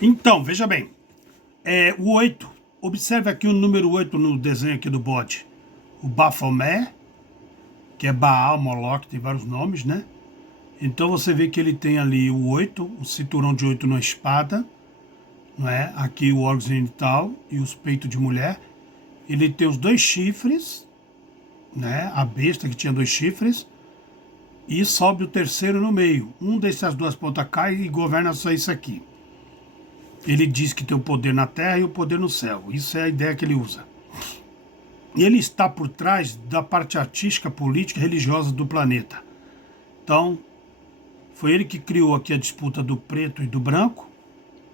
Então, veja bem, o 8. Observe aqui o número 8 no desenho aqui do bode. O Baphomet, que é Baal, Moloch, tem vários nomes, né? Então você vê que ele tem ali o 8, o cinturão de 8 na espada, não é? Aqui o órgão genital e os peitos de mulher. Ele tem os 2 chifres, né? A besta que tinha 2 chifres. E sobe o terceiro no meio. Um dessas duas pontas cai e governa só isso aqui. Ele diz que tem o poder na terra e o poder no céu. Isso é a ideia que ele usa. E ele está por trás da parte artística, política e religiosa do planeta. Então, foi ele que criou aqui a disputa do preto e do branco.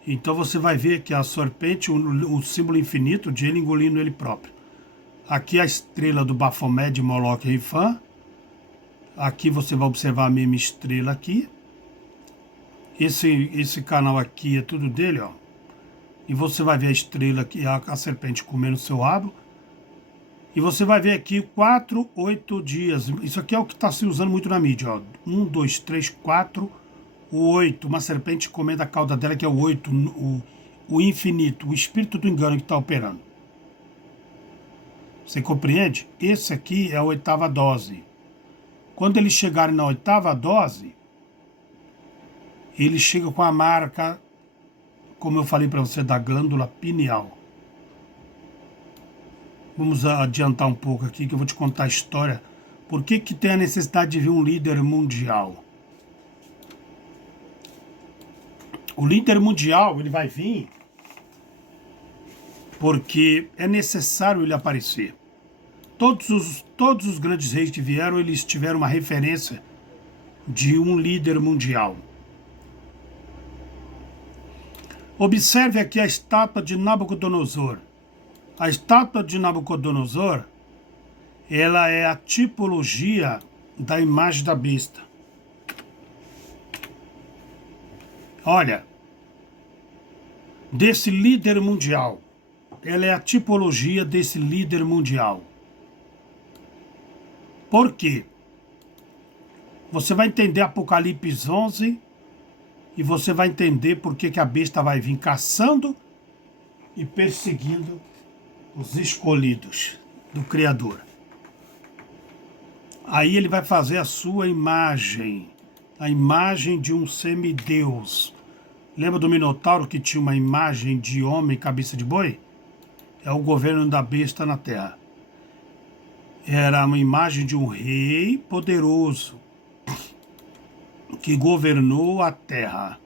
Então você vai ver que a serpente, o símbolo infinito de ele engolindo ele próprio. Aqui a estrela do Baphomet de Moloch e Ifan. Aqui você vai observar a mesma estrela aqui. Esse canal aqui é tudo dele, ó. E você vai ver a estrela aqui, a serpente comendo o seu rabo. E você vai ver aqui 4, 8 dias. Isso aqui é o que está se usando muito na mídia, ó. 1, 2, 3, 4, 8. Uma serpente comendo a cauda dela, que é o 8, o infinito, o espírito do engano que está operando. Você compreende? Esse aqui é a 8ª dose. Quando eles chegarem na 8ª dose, ele chega com a marca, como eu falei para você, da glândula pineal. Vamos adiantar um pouco aqui que eu vou te contar a história. Por que tem a necessidade de vir um líder mundial? O líder mundial, ele vai vir porque é necessário ele aparecer. Todos os grandes reis que vieram, eles tiveram uma referência de um líder mundial. Observe aqui a estátua de Nabucodonosor. A estátua de Nabucodonosor, ela é a tipologia da imagem da besta. Olha, desse líder mundial. Ela é a tipologia desse líder mundial. Por quê? Você vai entender Apocalipse 11 e você vai entender por que a besta vai vir caçando e perseguindo os escolhidos do Criador. Aí ele vai fazer a sua imagem, a imagem de um semideus. Lembra do Minotauro que tinha uma imagem de homem cabeça de boi? É o governo da besta na terra. Era uma imagem de um rei poderoso que governou a terra.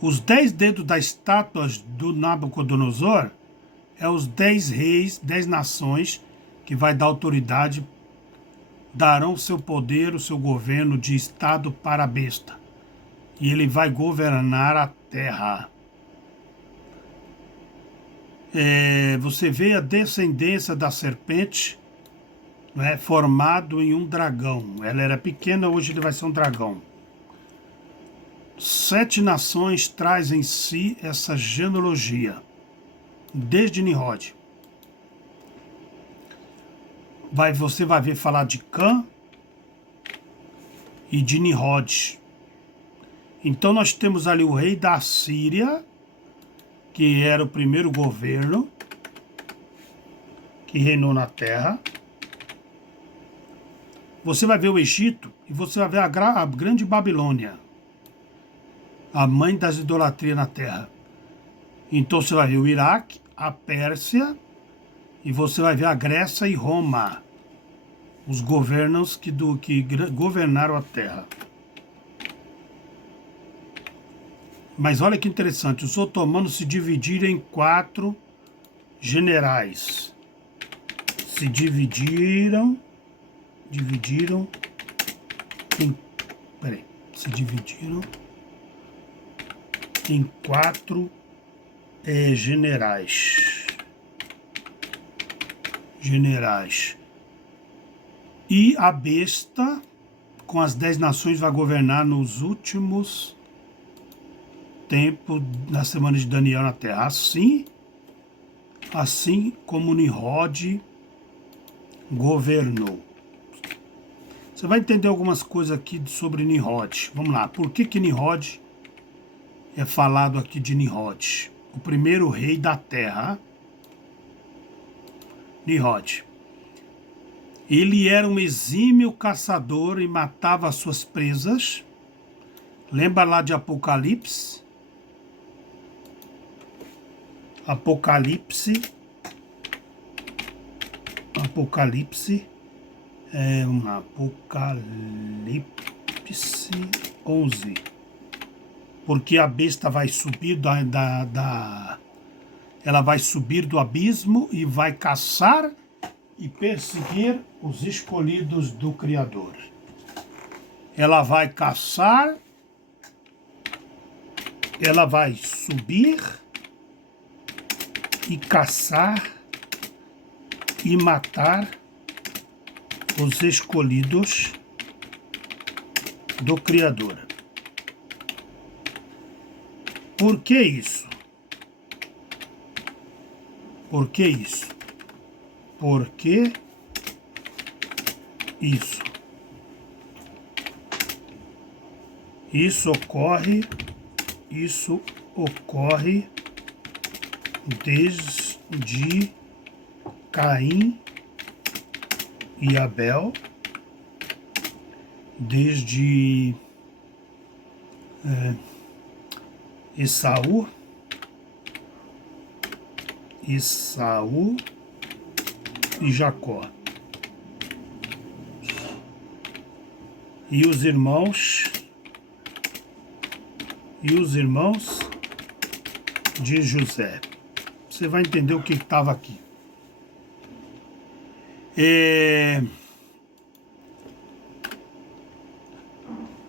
Os 10 dedos das estátuas do Nabucodonosor é os 10 reis, 10 nações que vai dar autoridade, darão o seu poder, o seu governo de estado para a besta. E ele vai governar a terra. Você vê a descendência da serpente, né, formado em um dragão. Ela era pequena, hoje ele vai ser um dragão. 7 nações traz em si essa genealogia, desde Nimrod. Você vai ver falar de Cã e de Nimrod. Então nós temos ali o rei da Síria, que era o primeiro governo que reinou na terra. Você vai ver o Egito e você vai ver a grande Babilônia, a mãe das idolatrias na terra. Então você vai ver o Iraque, a Pérsia, e você vai ver a Grécia e Roma, os governos que governaram a terra. Mas olha que interessante, os otomanos se dividiram em 4 generais. Se dividiram em 4 generais. E a besta, com as 10 nações, vai governar nos últimos tempos da semana de Daniel na terra. Assim como Nimrod governou. Você vai entender algumas coisas aqui sobre Nimrod. Vamos lá. Por que Nimrod é falado aqui de Nimrod, o primeiro rei da terra. Nimrod. Ele era um exímio caçador e matava as suas presas. Lembra lá de Apocalipse? Apocalipse 11. Porque a besta vai subir ela vai subir do abismo e vai caçar e perseguir os escolhidos do Criador. Ela vai caçar, ela vai subir e caçar e matar os escolhidos do Criador. Por que isso? Por que isso? Por que isso? Isso ocorre desde Caim e Abel, desde Esaú e Jacó. E os irmãos de José. Você vai entender o que estava aqui.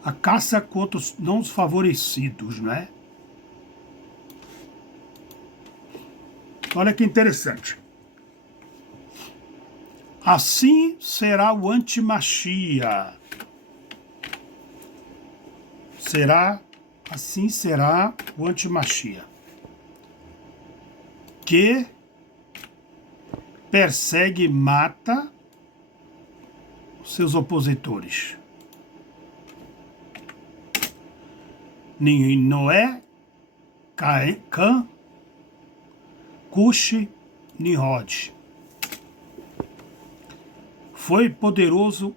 A caça contra os não favorecidos, né? Olha que interessante. Assim será o antimachia. Assim será o antimachia. Que persegue e mata seus opositores. Noé, Cã, Cuxi, Nimrod. Foi poderoso,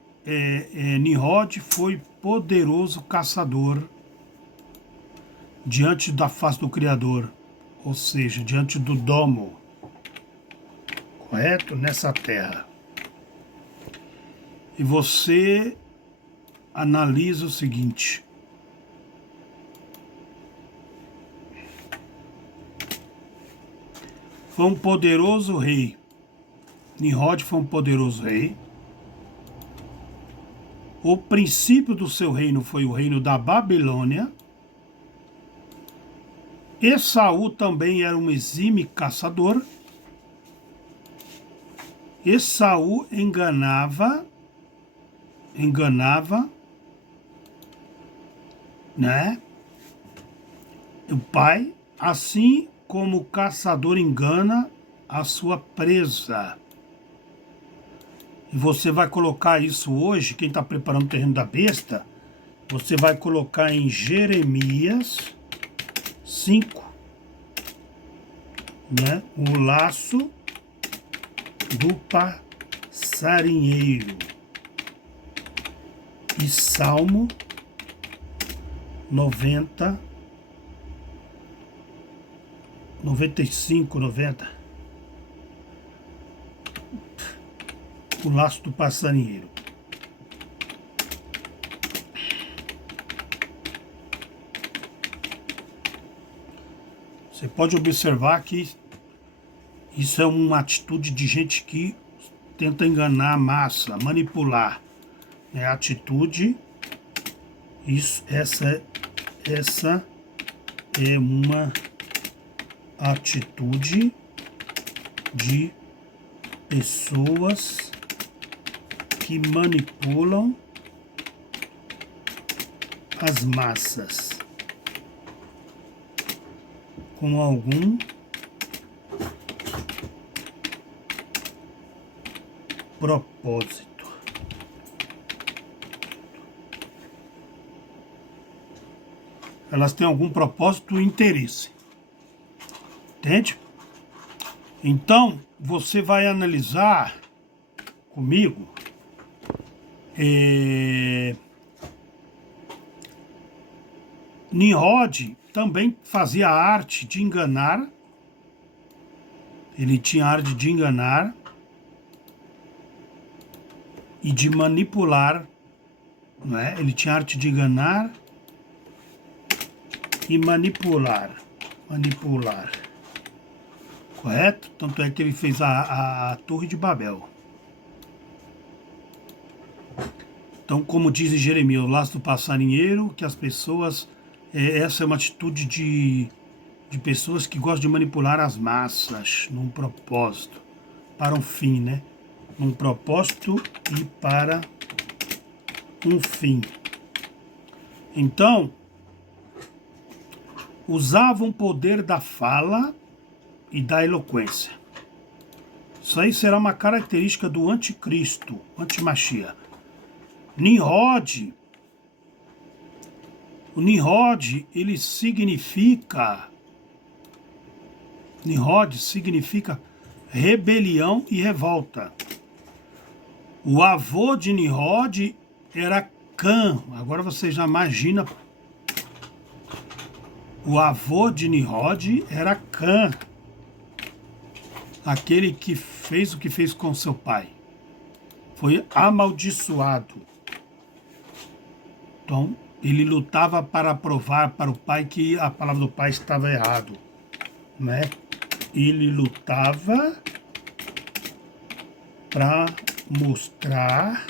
Nimrod foi poderoso caçador diante da face do Criador, ou seja, diante do domo, correto? Nessa terra. E você analisa o seguinte: foi um poderoso rei. Nimrod foi um poderoso rei. O princípio do seu reino foi o reino da Babilônia. Esaú também era um exímio caçador. Esaú enganava, né? O pai, assim como o caçador engana a sua presa. E você vai colocar isso hoje, quem está preparando o terreno da besta, você vai colocar em Jeremias 5, né? O laço do passarinheiro. E Salmo 90, 95, 90. O laço do passarinheiro. Você pode observar que isso é uma atitude de gente que tenta enganar a massa, manipular. É a atitude. Essa é uma atitude de pessoas que manipulam as massas com algum propósito. Elas têm algum propósito e interesse. Entende? Então, você vai analisar comigo Nimrod também fazia a arte de enganar. Ele tinha a arte de enganar e de manipular, não é? Ele tinha a arte de enganar e manipular. Manipular. Correto? Tanto é que ele fez a Torre de Babel. Então, como diz em Jeremias, o laço do passarinheiro, que as pessoas... essa é uma atitude de pessoas que gostam de manipular as massas num propósito, para um fim, né? Num propósito e para um fim. Então, usavam o poder da fala e da eloquência. Isso aí será uma característica do anticristo, antimachia. Nimrod, o Nimrod, ele significa rebelião e revolta. O avô de Nimrod era Cã. Agora você já imagina. O avô de Nimrod era Cã. Aquele que fez o que fez com seu pai. Foi amaldiçoado. Então, ele lutava para provar para o pai que a palavra do pai estava errado, né? Ele lutava para mostrar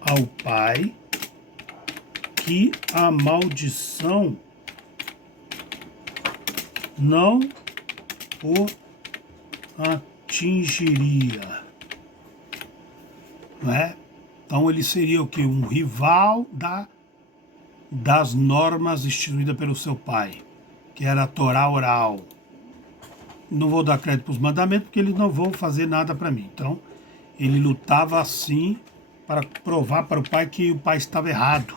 ao pai que a maldição não o atingiria, não é? Então ele seria o quê? Um rival das normas instituídas pelo seu pai, que era a Torá oral. Não vou dar crédito para os mandamentos, porque eles não vão fazer nada para mim. Então, ele lutava assim para provar para o pai que o pai estava errado.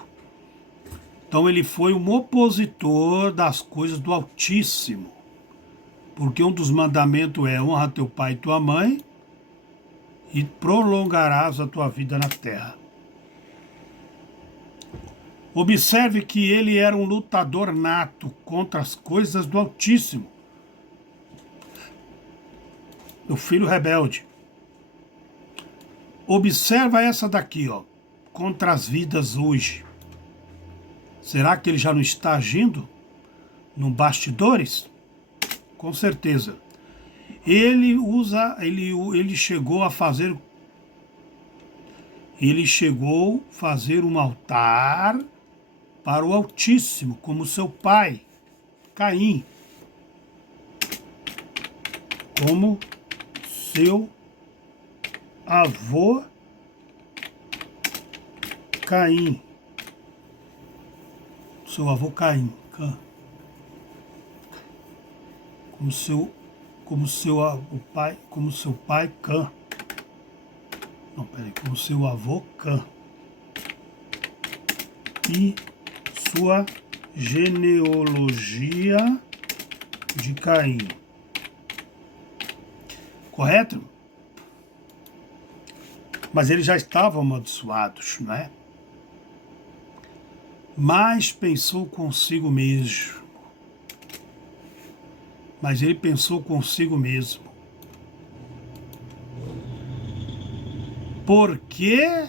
Então, ele foi um opositor das coisas do Altíssimo. Porque um dos mandamentos é honra teu pai e tua mãe e prolongarás a tua vida na terra. Observe que ele era um lutador nato contra as coisas do Altíssimo. O filho rebelde. Observa essa daqui, ó, contra as vidas hoje. Será que ele já não está agindo no bastidores? Com certeza. Ele chegou a fazer um altar para o Altíssimo, como seu pai, Caim. Como seu avô Caim. Seu avô Caim. Como seu pai Cã. Não, peraí, como seu avô Cã. E sua genealogia de Caim. Correto? Mas eles já estavam amaldiçoados, não é? Mas pensou consigo mesmo. Mas ele pensou consigo mesmo. Por que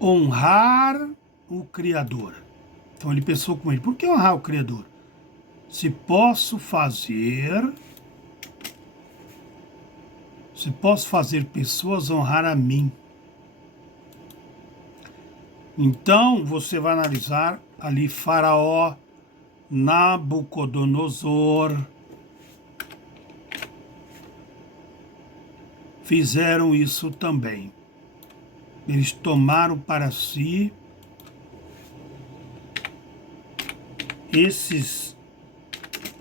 honrar o Criador? Então ele pensou com ele, por que honrar o Criador? Se posso fazer pessoas honrar a mim. Então você vai analisar ali Faraó, Nabucodonosor, fizeram isso também. Eles tomaram para si esses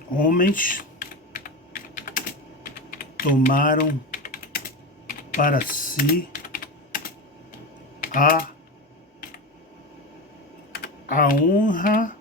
homens, tomaram para si a a honra